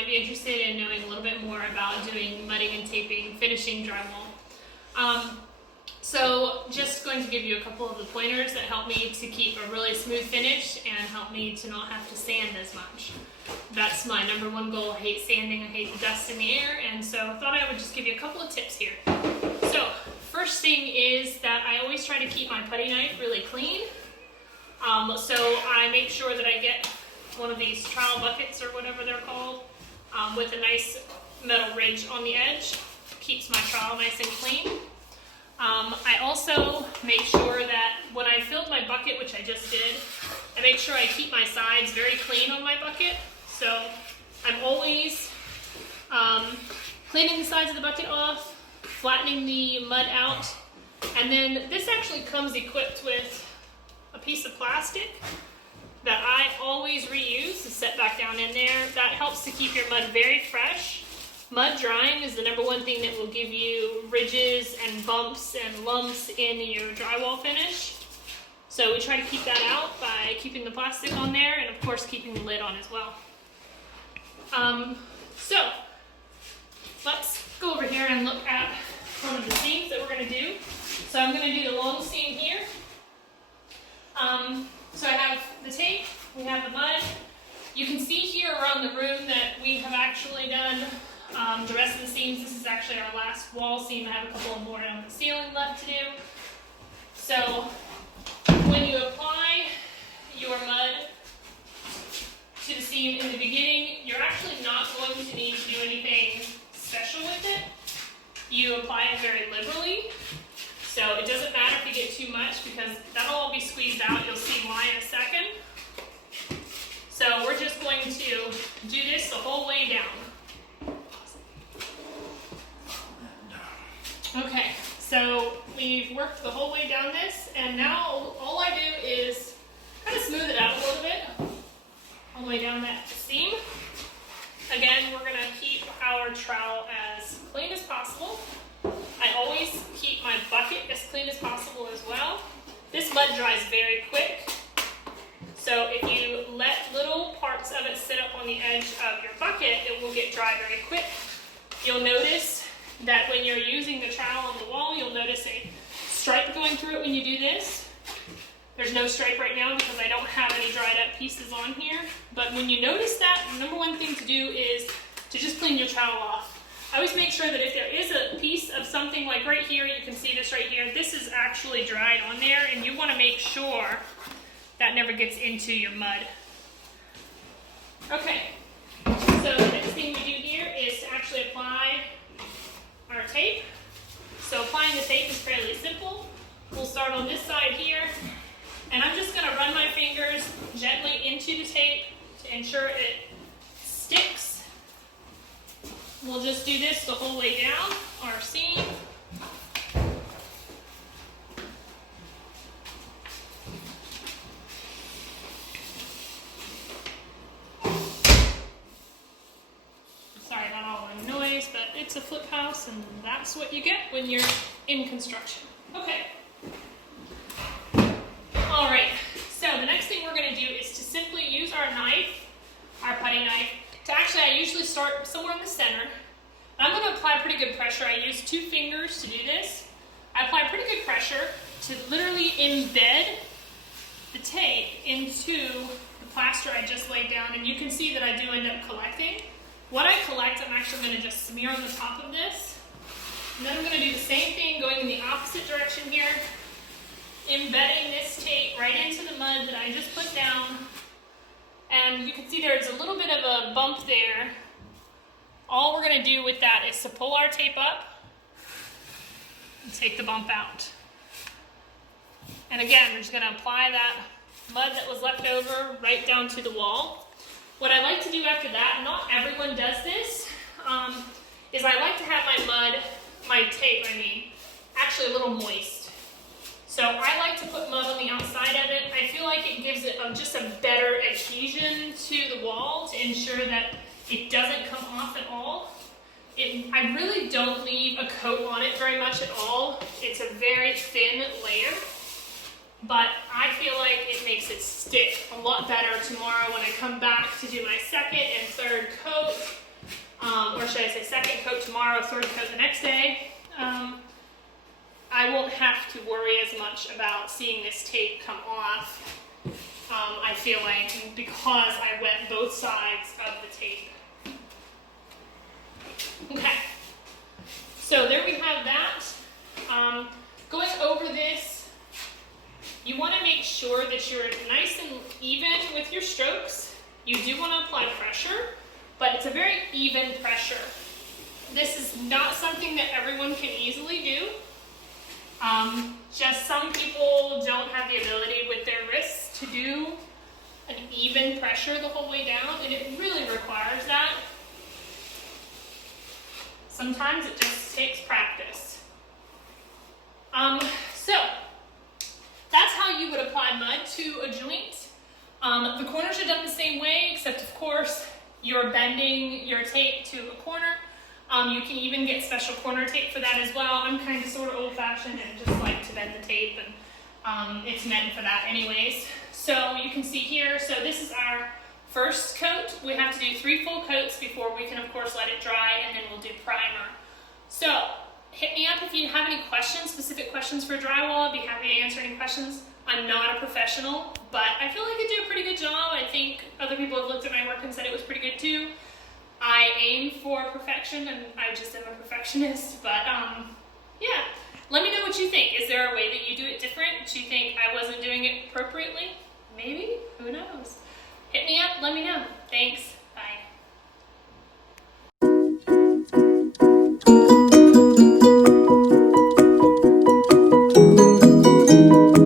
might be interested in knowing a little bit more about doing mudding and taping, finishing drywall. So just going to give you a couple of the pointers that help me to keep a really smooth finish and help me to not have to sand as much. That's my number one goal. I hate sanding, I hate the dust in the air, and so I thought I would just give you a couple of tips here. So first thing is that I always try to keep my putty knife really clean. So I make sure that I get one of these trowel buckets or whatever they're called with a nice metal ridge on the edge. Keeps my trowel nice and clean. I also make sure that when I filled my bucket, which I just did, I make sure I keep my sides very clean on my bucket. So I'm always cleaning the sides of the bucket off, flattening the mud out, and then this actually comes equipped with a piece of plastic that I always reuse to set back down in there. That helps to keep your mud very fresh. Mud drying is the number one thing that will give you ridges and bumps and lumps in your drywall finish. So we try to keep that out by keeping the plastic on there and of course keeping the lid on as well. So let's go over here and look at one of the seams that we're going to do. So I'm going to do the long seam here. So I have the tape, we have the mud. You can see here around the room that we have actually done the rest of the seams. This is actually our last wall seam. I have a couple more on the ceiling left to do. So when you apply your mud to the seam in the beginning, you're actually not going to need to do anything special with it. You apply it very liberally. So it doesn't matter if you get too much because that'll all be squeezed out. You'll see why in a second. So we're just going to do this the whole way down. Okay, so we've worked the whole way down this, and now all I do is kind of smooth it out a little bit, all the way down that seam. Again, we're going to keep our trowel as clean as possible. I always keep my bucket as clean as possible as well. This mud dries very quick, so if you let little parts of it sit up on the edge of your bucket, it will get dry very quick. You'll notice that when you're using the trowel on the wall, you'll notice a stripe going through it when you do this. There's no stripe right now because I don't have any dried up pieces on here, but when you notice that, the number one thing to do is to just clean your trowel off. I always make sure that if there is a piece of something like right here, you can see this right here, this is actually dried on there, and you want to make sure that never gets into your mud. Okay, so the next thing we do here is to actually apply our tape. So applying the tape is fairly simple. We'll start on this side here, and I'm just going to run my fingers gently into the tape to ensure it sticks. We'll just do this the whole way down our seam. Sorry about all the noise, but it's a flip house and that's what you get when you're in construction. Okay. All right, so the next thing we're going to do is to simply use our knife, our putty knife. Actually, I usually start somewhere in the center. I'm going to apply pretty good pressure. I use 2 fingers to do this. I apply pretty good pressure to literally embed the tape into the plaster I just laid down, and you can see that I do end up collecting. What I collect, I'm actually going to just smear on the top of this. And then I'm going to do the same thing going in the opposite direction here, embedding this tape right into the mud that I just put down. And you can see there's a little bit of a bump there. All we're going to do with that is to pull our tape up and take the bump out. And again, we're just going to apply that mud that was left over right down to the wall. What I like to do after that, not everyone does this, is I like to have my tape, actually a little moist. So I like to put mud on the outside of it. I feel like it gives it just a better adhesion to the wall to ensure that it doesn't come off at all. I really don't leave a coat on it very much at all. It's a very thin layer, but I feel like it makes it stick a lot better tomorrow when I come back to do my second and third coat. should I say, second coat tomorrow, third coat the next day, I won't have to worry as much about seeing this tape come off. I feel like, because I wet both sides of the tape. Okay, so there we have that. Going over this, you want to make sure that you're nice and even with your strokes. You do want to apply pressure, but it's a very even pressure. This is not something that everyone can easily do. Just some people don't have the ability with their wrists to do an even pressure the whole way down, and it really requires that. Sometimes it just takes practice. So that's how you would apply mud to a joint. The corners are done the same way, except of course you're bending your tape to a corner. You can even get special corner tape for that as well. I'm kind of sort of old-fashioned and just like to bend the tape, and it's meant for that anyways. So you can see here, so this is our first coat. We have to do 3 full coats before we can of course let it dry, and then we'll do primer. So hit me up if you have any questions, specific questions for drywall. I'd be happy to answer any questions. I'm not a professional, but I feel like I do a pretty good job. I think other people have looked at my work and said it was pretty good too. I aim for perfection, and I just am a perfectionist, but yeah. Let me know what you think. Is there a way that you do it different? Do you think I wasn't doing it appropriately? Maybe? Who knows? Hit me up, let me know. Thanks.